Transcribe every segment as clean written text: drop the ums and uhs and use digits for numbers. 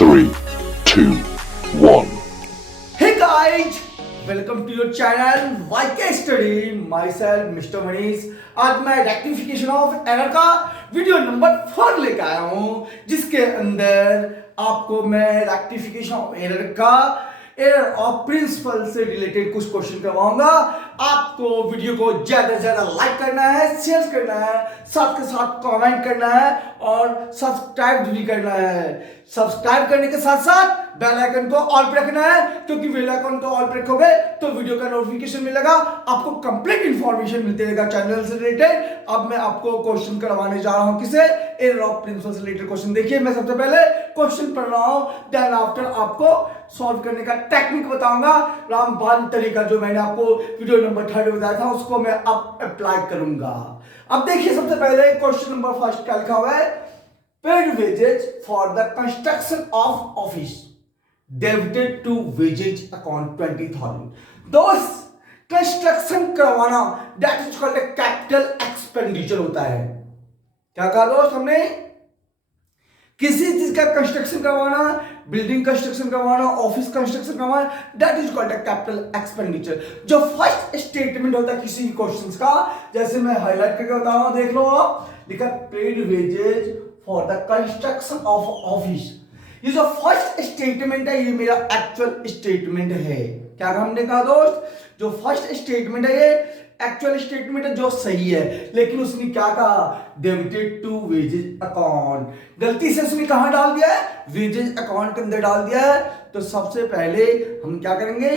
Three, two, one. Hey guys, welcome to your channel YK Study. Myself Mr. Manish. आज मैं rectification of error का video number 4 लेकर आया हूँ, जिसके अंदर आपको मैं रेक्टिफिकेशन ऑफ एरर का एरर ऑफ प्रिंसिपल से रिलेटेड कुछ क्वेश्चन करवाऊंगा। आपको वीडियो को ज्यादा से ज्यादा लाइक करना है, शेयर करना है, साथ के साथ कमेंट करना है और सब्सक्राइब भी करना है। सब्सक्राइब करने के साथ साथ बेल आइकन को ऑल पे रखना है, क्योंकि बेल आइकन को ऑल पे रखोगे तो वीडियो का नोटिफिकेशन मिलेगा, आपको कंप्लीट इंफॉर्मेशन मिलती रहेगा चैनल से रिलेटेड। अब मैं आपको क्वेश्चन करवाने जा रहा हूं, किसे? एरर ऑफ प्रिंसिपल से रिलेटेड क्वेश्चन। देखिए, मैं सबसे पहले क्वेश्चन पढ़ रहा हूं, देन आफ्टर आपको सॉल्व करने का टेक्निक बताऊंगा। रामबाण तरीका जो मैंने आपको वीडियो नंबर 3 बताया था, उसको मैं अब अप्लाई करूंगा। अब देखिए, सबसे पहले क्वेश्चन नंबर फर्स्ट क्या लिखा हुआ है? Paid wages for the construction of office debited to wages account 20,000। दोस्त, कंस्ट्रक्शन करवाना that is called capital expenditure होता है। क्या कहा दोस्त हमने? किसी चीज का कंस्ट्रक्शन करवाना, बिल्डिंग कंस्ट्रक्शन करवाना, ऑफिस कंस्ट्रक्शन करवाना, that is called capital expenditure. जो फर्स्ट स्टेटमेंट होता है किसी क्वेश्चन का, जैसे मैं हाईलाइट करके बता रहा हूं, देख लो आप, लिखा paid wages for the construction of office. ये जो फर्स्ट स्टेटमेंट है, ये मेरा एक्चुअल स्टेटमेंट है। क्या हमने कहा दोस्त? जो फर्स्ट स्टेटमेंट है ये एक्चुअल स्टेटमेंट है, जो सही है, लेकिन उसने क्या कहा? Debited to wages account. गलती से उसने कहां डाल दिया है? वेजेज अकाउंट के अंदर डाल दिया है। तो सबसे पहले हम क्या करेंगे?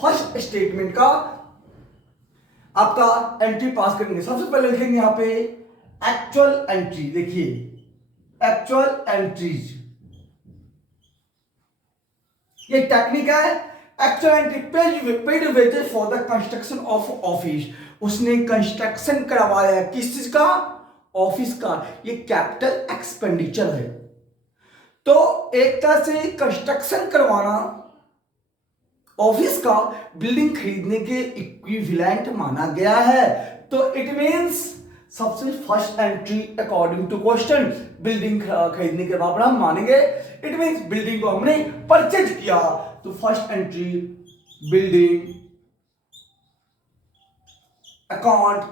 फर्स्ट स्टेटमेंट का आपका एंट्री पास करेंगे। सबसे पहले लिखेंगे यहां पे एक्चुअल एंट्री। देखिए, एक्चुअल एंट्रीज, ये टेक्निक है। Actual entry paid wages for the construction of office. उसने कंस्ट्रक्शन करवाया है, किस चीज का? ऑफिस का। ये कैपिटल एक्सपेंडिचर है। तो एक तरह से कंस्ट्रक्शन करवाना ऑफिस का बिल्डिंग खरीदने के इक्विवेलेंट माना गया है। तो इट मींस सबसे first entry according to question, building खरीदने के बाद हम मानेंगे, इट मींस बिल्डिंग को हमने परचेज किया। तो first entry building account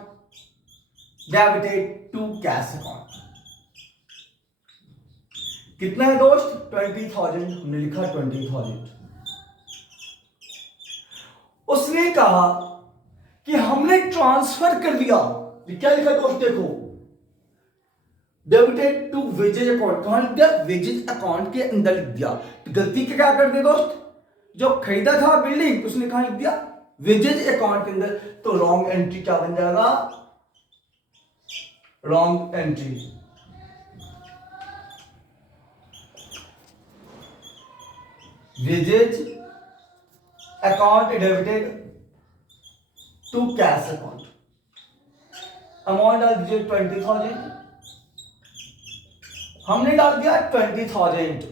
debited to cash account. कितना है दोस्त? 20,000। हमने लिखा 20,000। उसने कहा कि हमने ट्रांसफर कर दिया। क्या लिखा दोस्त? देखो, डेबिटेड टू वेजेज अकाउंट। कहां लिख दिया? वेजेज अकाउंट के अंदर लिख दिया। तो गलती क्या कर दिया दोस्त? जो खरीदा था बिल्डिंग, उसने कहां लिख दिया? वेजेज अकाउंट के अंदर। तो रॉन्ग एंट्री क्या बन जाएगा? Wrong entry. Wages account debited to cash account. Amount डाल दीजिए 20,000। हमने डाल दिया 20,000।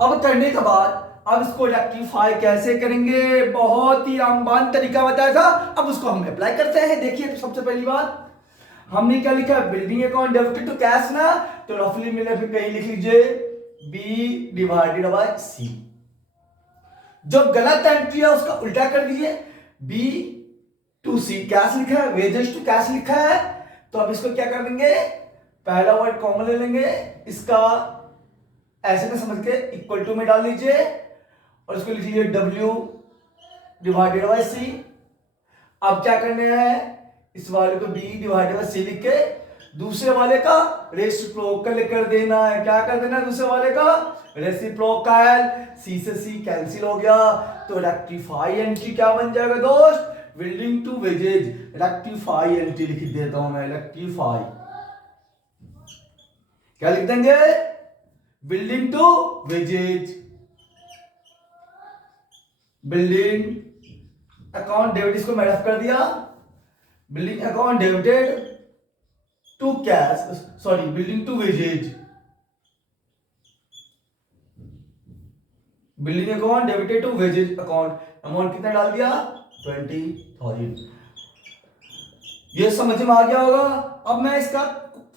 अब करने के बाद अब इसको रेक्टिफाई कैसे करेंगे? बहुत ही रामबाण तरीका बताया था। अब उसको हम अप्लाई करते हैं। देखिए, सबसे पहली बात हमने क्या लिखा? Building account debited to cash ना, तो रफली मिले फिर कहीं लिख लीजिए बी डिवाइडेड बाय सी। जो गलत एंट्री है उसका उल्टा कर दीजिए, बी टू सी। कैश लिखा है, वेजेस टू कैश लिखा है, तो अब इसको क्या कर देंगे? पहला वर्ड कॉमन ले लेंगे, इसका ऐसे में समझ के इक्वल टू में डाल लीजिए और इसको लिख लीजिए डब्ल्यू डिवाइडेड बाय सी। अब क्या करने हैं? इस वाले को बी डिवाइडेड बाय सी लिख के दूसरे वाले का रेसिप्रोकल कर देना है। क्या कर देना है? दूसरे वाले का रेसिप्रोकल। सी से सी कैंसिल हो गया, तो रेक्टिफाई एंट्री क्या बन जाएगा दोस्त? Building to wages. Rectify entry लिख देता हूं मैं, रेक्टिफाई। क्या लिख देंगे? Building to wages. Building account debit, इसको मैं रफ कर दिया, building account debited to cash, sorry building to wages. Building account debited to wages account. Amount कितना डाल दिया? 20,000। ये समझ में आ गया होगा। अब मैं इसका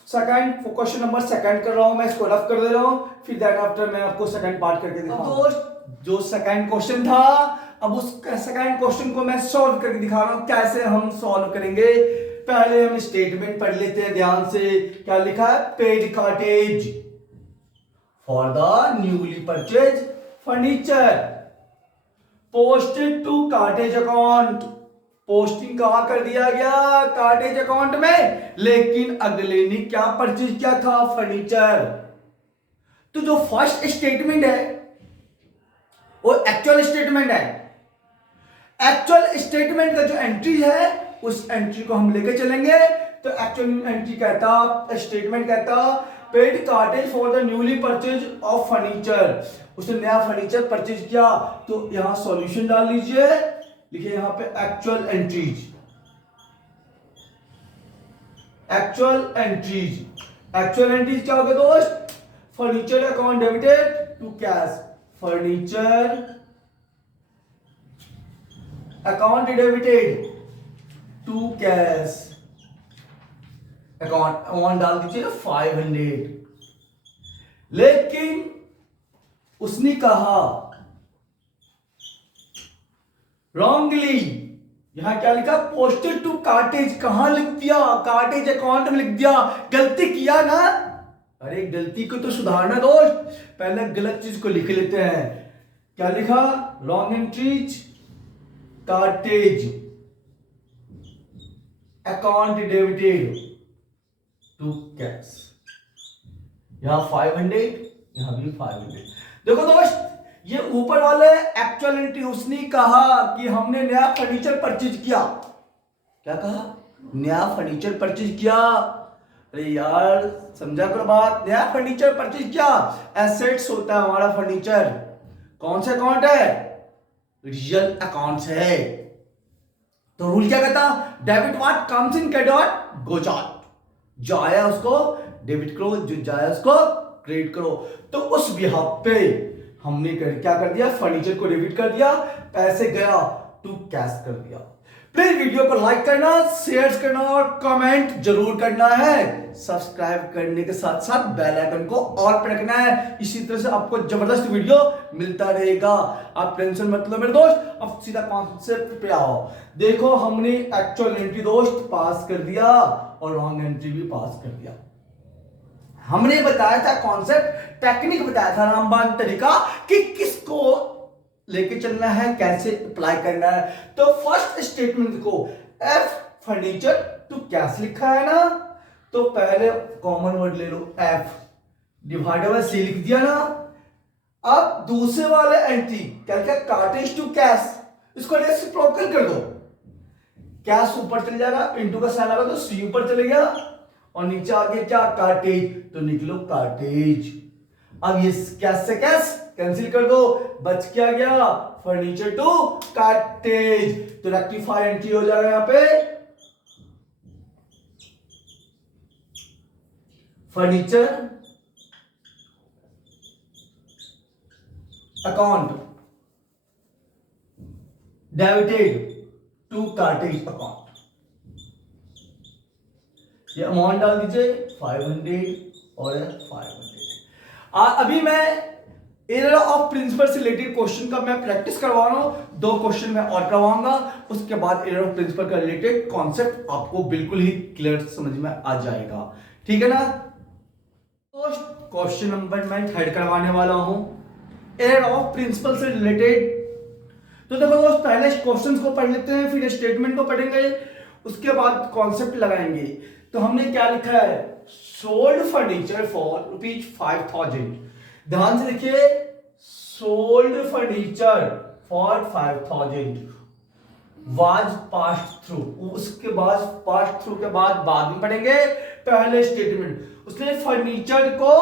सेकंड क्वेश्चन नंबर सेकंड कर रहा हूं मैं, इसको रफ कर दे रहा हूं, फिर देन आफ्टर मैं आपको सेकंड पार्ट करके दिखाऊंगा। दोस्त जो सेकंड क्वेश्चन था, अब उस सेकंड क्वेश्चन को मैं सॉल्व करके दिखा रहा हूं। कैसे हम सॉल्व करेंगे, पहले हम स्टेटमेंट पढ़ लेते हैं ध्यान से। क्या लिखा है, paid cartage for the newly purchase furniture posted to cartage account. Posting कहां कर दिया गया, कार्टेज अकाउंट में, लेकिन अगले ने क्या परचेज किया था, फर्नीचर। तो जो फर्स्ट स्टेटमेंट है वो एक्चुअल स्टेटमेंट है। एक्चुअल स्टेटमेंट का जो एंट्री है उस एंट्री को हम लेके चलेंगे। तो एक्चुअल एंट्री कहता, स्टेटमेंट कहता paid cartage for the newly purchase of furniture, उसने नया फर्नीचर परचेज किया। तो यहां सॉल्यूशन डाल लीजिए, लिखिए यहां पे actual entries. Actual entries, actual entries क्या होगा दोस्त, furniture account debited to cash, furniture account debited to cash account डाल दीजिए 500। लेकिन उसने कहा रॉन्गली, यहां क्या लिखा, पोस्टेड टू कार्टेज, कहां लिख दिया, कार्टेज अकाउंट में लिख दिया, गलती किया ना। अरे गलती को तो सुधारना दोस्त, पहले गलत चीज को लिख लेते हैं। क्या लिखा, wrong entries cartage account debited to cash, यहां 500, यहां भी 500। देखो दोस्त, ये ऊपर वाले एक्चुअल एंट्री, उसने कहा कि हमने नया फर्नीचर परचेज किया। क्या कहा, नया फर्नीचर परचेज किया। अरे यार समझा करो बात, नया फर्नीचर परचेज किया, एसेट्स होता है हमारा फर्नीचर। कौन सा अकाउंट है, रियल अकाउंट्स है। तो रूल क्या कहता, debit what comes in credit goes out, जो आया उसको डेबिट करो, जो जाया उसको क्रेडिट करो। तो उस बिहाफ पे हमने क्या कर दिया, फर्नीचर को डेबिट कर दिया, पैसे गया टू कैश कर दिया। प्लीज वीडियो को लाइक करना, शेयर करना और कमेंट जरूर करना है। सब्सक्राइब करने के साथ साथ बेल आइकन को ऑल पे रखना है, इसी तरह से आपको जबरदस्त वीडियो मिलता रहेगा। आप टेंशन मत लो मेरे दोस्त, अब सीधा कॉन्सेप्ट पे आओ। देखो हमने एक्चुअल एंट्री दोस्त पास कर दिया और रॉन्ग एंट्री भी पास कर दिया। हमने बताया था कॉन्सेप्ट, टेक्निक बताया था, रामबाण तरीका कि किसको लेके चलना है, कैसे अप्लाई करना है। तो फर्स्ट स्टेटमेंट को एफ फर्नीचर टू कैश लिखा है ना, तो पहले कॉमन वर्ड ले लो एफ, डिवाइडेड बाय सी लिख दिया ना। अब दूसरे वाले एंट्री क्या लिखा, कार्टेज टू कैश, इसको रेसिप्रोकल कर दो, कैश ऊपर चल जाएगा, इनटू का साइन आएगा तो सी ऊपर चले गया, और नीचे आगे क्या, कार्टेज, तो निकलो कार्टेज। अब ये कैश से कैश कैंसिल कर दो, बच क्या गया, फर्नीचर टू कार्टेज, तो रेक्टिफाई एंट्री हो जाएगा यहां पे, furniture account debited to cartage account. ये अमाउंट डाल दीजिए 500 और 500। अभी मैं एरर ऑफ प्रिंसिपल से रिलेटेड क्वेश्चन का मैं प्रैक्टिस करवा रहा हूं, 2 क्वेश्चन मैं और करवाऊंगा, उसके बाद एरर ऑफ प्रिंसिपल का रिलेटेड कॉन्सेप्ट आपको बिल्कुल ही क्लियर समझ में आ जाएगा, ठीक है ना। क्वेश्चन नंबर मैं 3 करवाने वाला हूं, एरर ऑफ प्रिंसिपल से रिलेटेड। तो देखो दोस्त, पहले क्वेश्चंस को पढ़ लेते हैं, फिर स्टेटमेंट को पढ़ेंगे, उसके बाद कॉन्सेप्ट लगाएंगे। तो हमने क्या लिखा है, सोल्ड फर्नीचर फॉर ₹5000। ध्यान से लिखिए, sold furniture for 5000 was passed through. उसके बाद पास्ड थ्रू के बाद में पढ़ेंगे। पहले स्टेटमेंट, उसने फर्नीचर को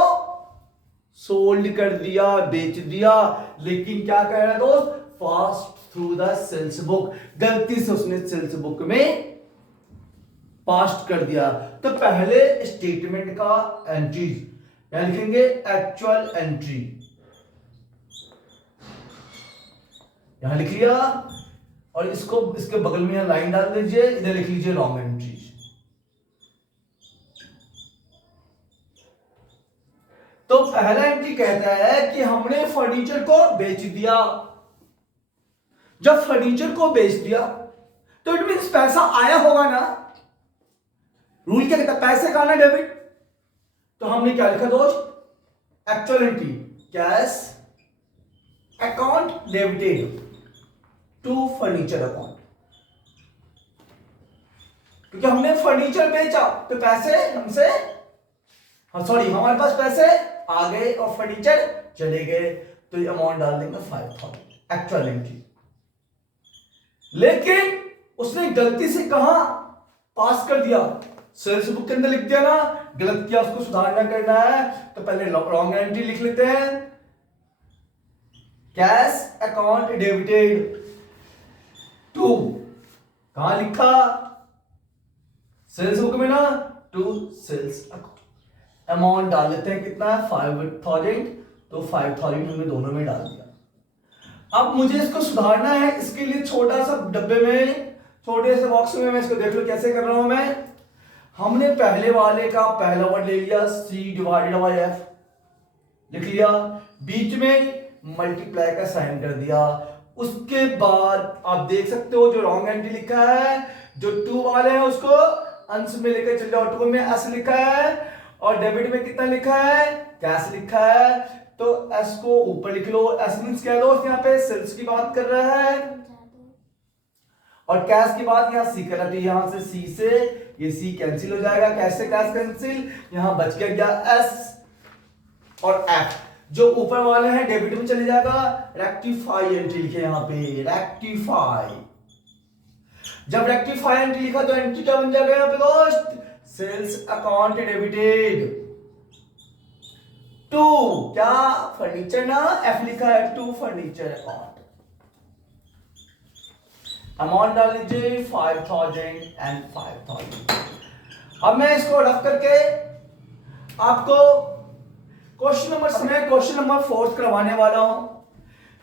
सोल्ड कर दिया, बेच दिया, लेकिन क्या कह रहा है दोस्त, passed through the sales book, गलती से उसने सेल्स बुक में पास्ट कर दिया। तो पहले स्टेटमेंट का एंट्री यहां लिखेंगे, एक्चुअल एंट्री यहां लिख लिया, और इसको इसके बगल में लाइन डाल दीजिए, इधर लिख लीजिए रॉन्ग एंट्री। पहला एंट्री कहता है कि हमने फर्नीचर को बेच दिया। जब फर्नीचर को बेच दिया तो इट मींस पैसा आया होगा ना। रूल क्या कहता है, पैसे का आना डेबिट। तो हमने क्या लिखा दोस्त, actual entry cash account debited to furniture account, क्योंकि हमने फर्नीचर बेचा तो पैसे हमसे, हमारे पास पैसे आ गए और फर्नीचर चले गए, तो ये अमाउंट डाल देंगे 5000 एक्चुअल एंट्री। लेकिन उसने गलती से कहां पास कर दिया, सेल्स बुक के अंदर लिख दिया ना, गलत किया, उसको सुधारना करना है। तो पहले रॉन्ग एंट्री लिख लेते हैं, कैश अकाउंट डेबिटेड टू, कहां लिखा, सेल्स बुक में ना, टू सेल्स अकाउंट। अमाउंट डाल लेते हैं, कितना है 5000, तो 5000 हमने दोनों में डाल दिया। अब मुझे इसको सुधारना है, इसके लिए छोटा सा डब्बे में, छोटे से बॉक्स में, मैं इसको देख लो कैसे कर रहा हूं मैं। हमने पहले वाले का पहला वर्ड ले लिया, C डिवाइडेड बाय F लिख लिया, बीच में मल्टीप्लाई का साइन कर दिया। उसके बाद आप देख सकते हो जो रॉन्ग एंट्री लिखा है, जो टू वाले हैं उसको अंश में लेकर चल जाओ, टू में एस लिखा है और डेबिट में कितना लिखा है, कैश लिखा है, तो एस को ऊपर लिख लो। एस मींस क्या दोस्त, यहाँ पे सेल्स की बात कर रहा है और कैश की बात यहाँ सी कर रहा है, तो यहां से सी से ये सी कैंसिल हो जाएगा, कैसे कैश कैंसिल, यहां बच गया एस और एफ। जो ऊपर वाले हैं डेबिट में चले जाएगा, रेक्टिफाई एंट्री लिखे यहां पे, रेक्टिफाई। जब रेक्टिफाई एंट्री लिखा तो एंट्री क्या बन जाएगा यहाँ पे दोस्त, सेल्स अकाउंट डेबिटेड टू, क्या फर्नीचर ना, एफ लिखा है, टू फर्नीचर अकाउंट। अमाउंट डाल लीजिए 5000 एंड 5000। अब मैं इसको रफ करके आपको क्वेश्चन नंबर 4 करवाने वाला हूं,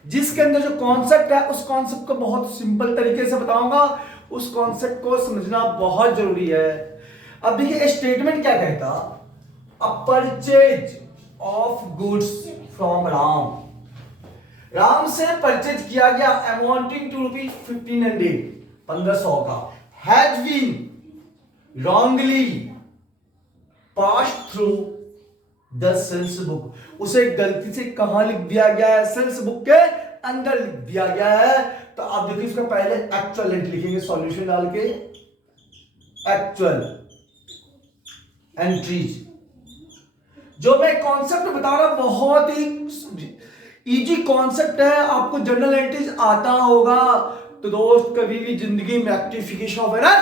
जिसके अंदर जो कॉन्सेप्ट है उस कॉन्सेप्ट को बहुत सिंपल तरीके से बताऊंगा। उस कॉन्सेप्ट को समझना बहुत जरूरी है। अब देखिए स्टेटमेंट क्या कहता, a purchase of goods from Ram, Ram से परचेज किया गया अमाउंटिंग टू रुपीज 1500 का, has been wrongly pass through the sales book, उसे गलती से कहां लिख दिया गया है, सेल्स बुक के अंदर लिख दिया गया है। तो आप देखिए इसका पहले एक्चुअल एंट्री लिखेंगे, सॉल्यूशन डाल के एक्चुअल एंट्रीज। जो मैं कॉन्सेप्ट बता रहा बहुत ही इजी कॉन्सेप्ट है, आपको जर्नल एंट्रीज आता होगा तो दोस्त कभी भी जिंदगी में रेक्टिफिकेशन ऑफ एरर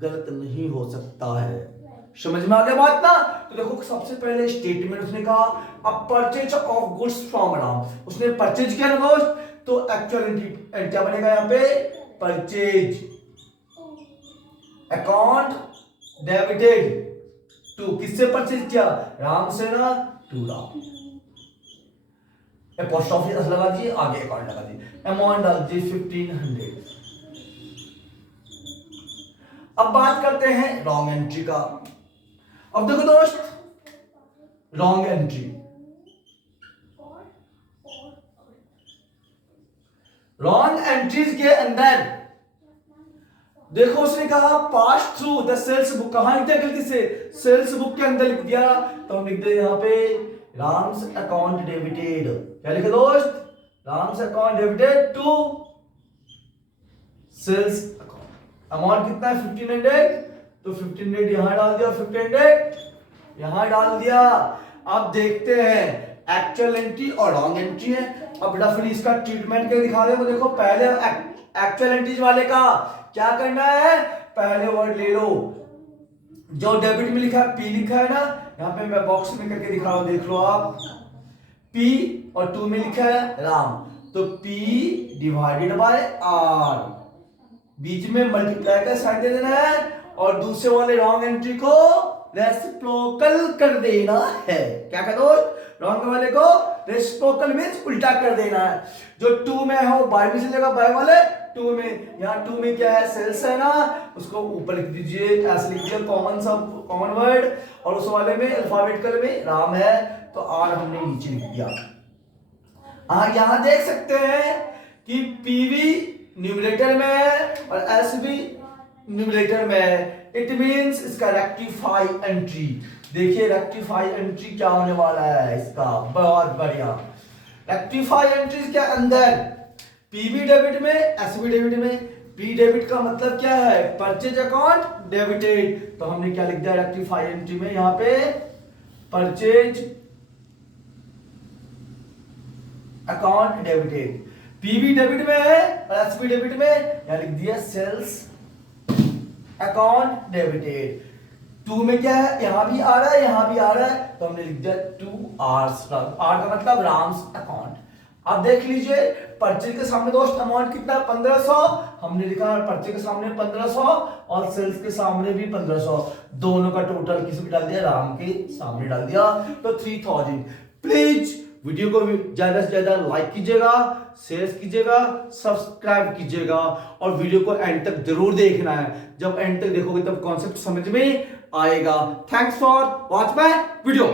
गलत नहीं हो सकता है। समझ में आ गया बात ना। तो देखो सबसे पहले स्टेटमेंट उसने कहा अ purchase of goods from Ram, उसने परचेज किया ना दोस्त, तो एक्चुअल एंट्री क्या बनेगा यहाँ पे, परचेज अकाउंट डेबिटेड टू, किससे परचेज किया, राम से ना, टू राम। पोस्ट ऑफिस लगा दीजिए, आगे अकाउंट लगा दीजिए, अमाउंट डाल दीजिए 1500। अब बात करते हैं रॉन्ग एंट्री का। अब देखो दोस्त रॉन्ग एंट्री, रॉन्ग एंट्रीज के अंदर देखो उसने कहा pass through the sales book, कहां लिख दिया गलती से, सेल्स बुक के अंदर लिख दिया, तो हम लिख दे यहां पे राम्स अकाउंट डेबिटेड, क्या लिखे दोस्त, Ram's account debited to sales account. Amount कितना है 1500, तो 1500 यहां डाल दिया, 1500 यहां डाल दिया। अब देखते हैं एक्चुअल एंट्री और रॉन्ग एंट्री है। अब रफली इसका ट्रीटमेंट क्या दिखा रहे हो, देखो पहले एक्चुअल एंट्रीज वाले का क्या करना है, पहले वर्ड ले लो जो डेबिट में लिखा है, पी लिखा है ना, यहाँ पे मैं बॉक्स में करके दिखा रहा हूं, देख लो आप, पी और टू में लिखा है राम, तो पी डिवाइडेड बाय आर, बीच में मल्टीप्लाई का साइन दे देना है और दूसरे वाले रॉन्ग एंट्री को रेसिप्रोकल कर देना है। क्या कहते हो, रॉन्ग वाले को रेसिप्रोकल मींस उल्टा कर देना है। जो टू में है वो बाय में चलेगा, बाय वाले टू में। यहाँ टू में क्या है, सेल्स है ना, उसको ऊपर लिख दीजिए, ऐसे लिख दीजिए कॉमन वर्ड, और उस वाले में अल्फाबेटिकल में राम है तो आर हमने नीचे लिख दिया। यहाँ देख सकते हैं कि पीवी न्यूमरेटर में है और एसबी न्यूमरेटर में है। इट मींस इसका रेक्टिफाई एंट्री, देखिए रेक्टिफाई एंट्री क्या होने वाला है इसका, बहुत बढ़िया। रेक्टिफाई एंट्री के अंदर पीबी डेबिट में, एसबी डेबिट में। पी डेबिट का मतलब क्या है, परचेज अकाउंट डेबिटेड, तो हमने क्या लिख दिया रेक्टिफाई एंट्री में, यहाँ पे purchase account debited. PB debit में है और एसबी डेबिट में, यहाँ लिख दिया सेल्स अकाउंट डेबिटेड। टू में क्या है, यहां भी आ रहा है यहां भी आ रहा है, तो हमने लिख दिया टू आर्स, आर का मतलब राम्स अकाउंट। अब देख लीजिए परचेज के सामने दोस्त अमाउंट कितना है, 1500, हमने लिखा परचेज के सामने 1500 और सेल्स के सामने भी 1500, दोनों का टोटल किस पे डाल दिया, राम के सामने डाल दिया, तो 3000। प्लीज वीडियो को ज्यादा से ज्यादा लाइक कीजिएगा, शेयर कीजिएगा, सब्सक्राइब कीजिएगा और वीडियो को एंड तक जरूर देखना है। जब एंड तक देखोगे तब कॉन्सेप्ट समझ में आएगा। Thanks for watch my video.